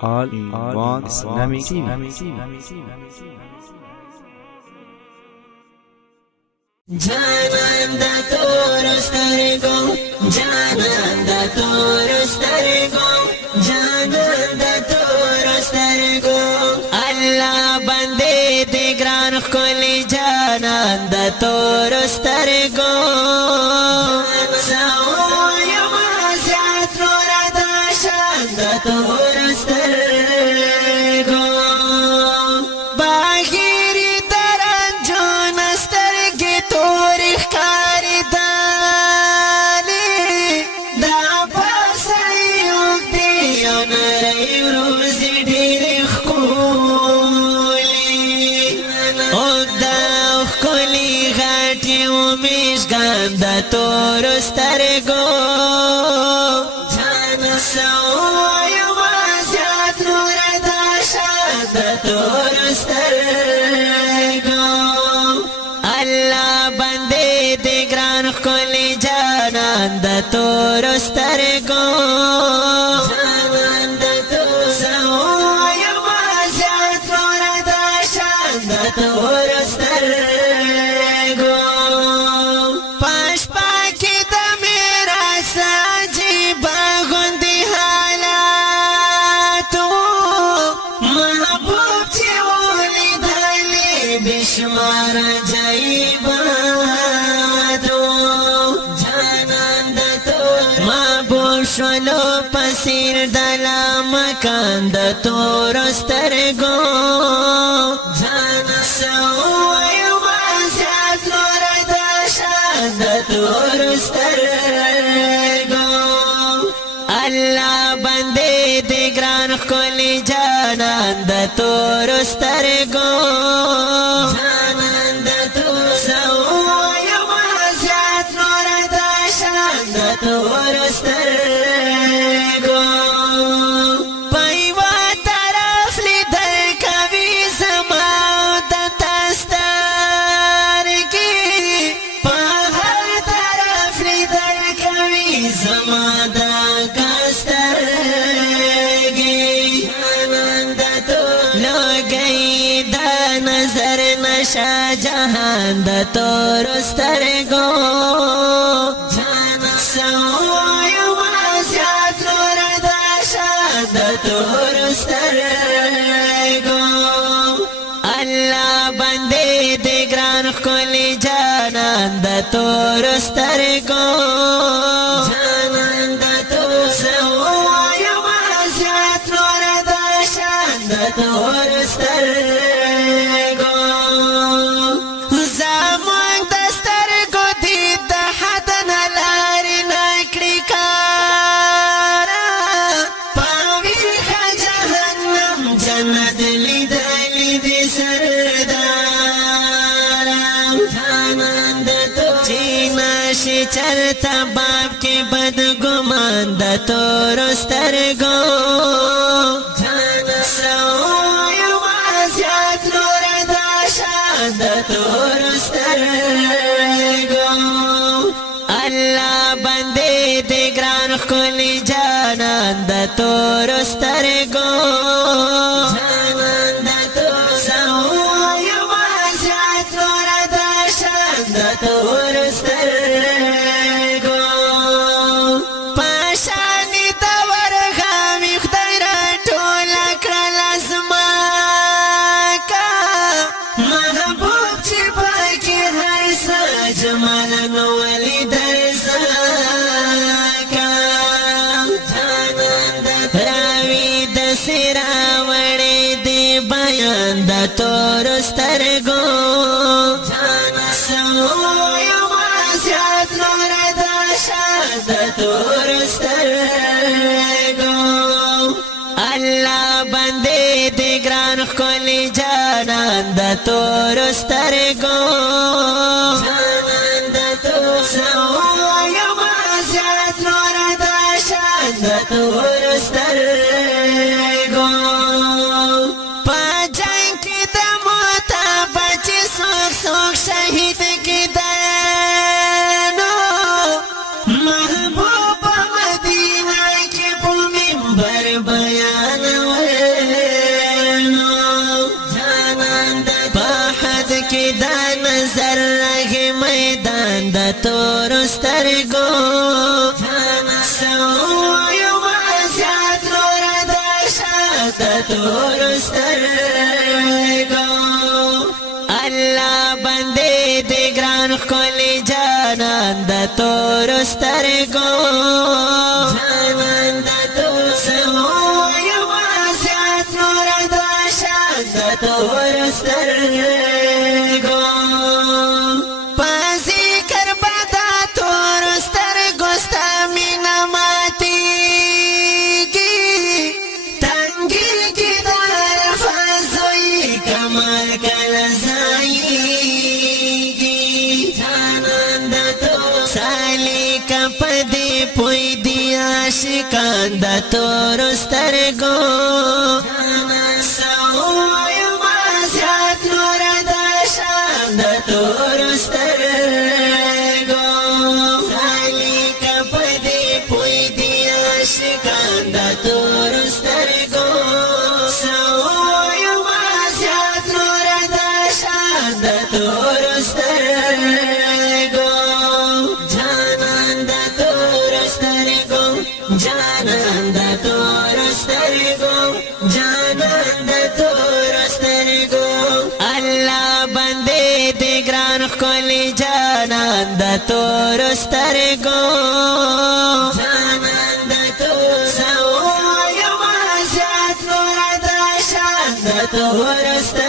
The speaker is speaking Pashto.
all in one Islamic TV. Janan da toros tarego, janan da toros tarego, janan da toros tarego. Allah bande de gran kholi janan da toros tarego. Saoya mazat rada shan da toros tarego. Bahiri taranjon astarge torikh kari dali da pasayuk diyon rayuruz dirikh kuli oda kuli ghati umish ganda toros tarego jana saoya mazat rada shada toros tarego Allah bande de gran kholi janan da toros tarego janan da toros saoya mazat rada shada toros tarego pashpa ki da mera sajiba gundi halatu mahbub chi wali dali bishmar jaibatu janan da tor mahbub sholo pasir dala makan da toros tarego jana saoya mazat rada shada toros tarego Allah bande de gran kholi janan da toros tarego janan da toros saoya mazat rada shada toros tarego paiwa taraf lidar kavi zama da tastar ki pahar taraf lidar kavi zama da kastar ki ananda to logai da nazar nasha jahan da toros tarego jana saoya mazat rada shada toros tarego Allah bande de gran kholi janan da toros tarego janan da toros saoya mazat rada shada toros tarego zaman dastar go did hadan lari nakri kara pavi jahannam jannat lidali di sardara janan da to china shi charta bab ke bad guman da toros tarego jana saoya mazat rada shada toros tarego Allah bande de gran kholi janan da toros tarego janan da toros saoya mazat rada shada toros tarego pashani tawar gami khdara tola kralazma ka mahbub chi paki har sajmal wali darzaka janan da rawi da sira wade de bayan da toros tarego jana saoya mazat rada shada toros tarego Allah bande de gran kholi janan da toros tarego janan da toros saoya mazat rada shada toros tarego pajan ki da mota bachi sok sok shahid ki dano mahbub madina ki bu minbar bayan تور سترګو الله بندې دې ګران ښکلي جانان د تور سترګو جانان د تور سوایو زیات نور د شان د تور سترګو په ذکر به د تور سترګو ستا مینه ماتېږي تنګېږي د الفاظو یې کمال کله ځایږي جانان د تور سالکه په دې پوی دي عاشقان د تور سترګو تور سترګو سالکه په دې پوی دي عاشقان د تور سترګو سوایما زیات نور د شان د تور سترګو جانان د تور سترګو جانان د تور سترګو جانان د تور سترګو الله بندې ګران ښکلي جانان د تور سترګو جانان د تور سوایو زیات نور د شان د تور سترګو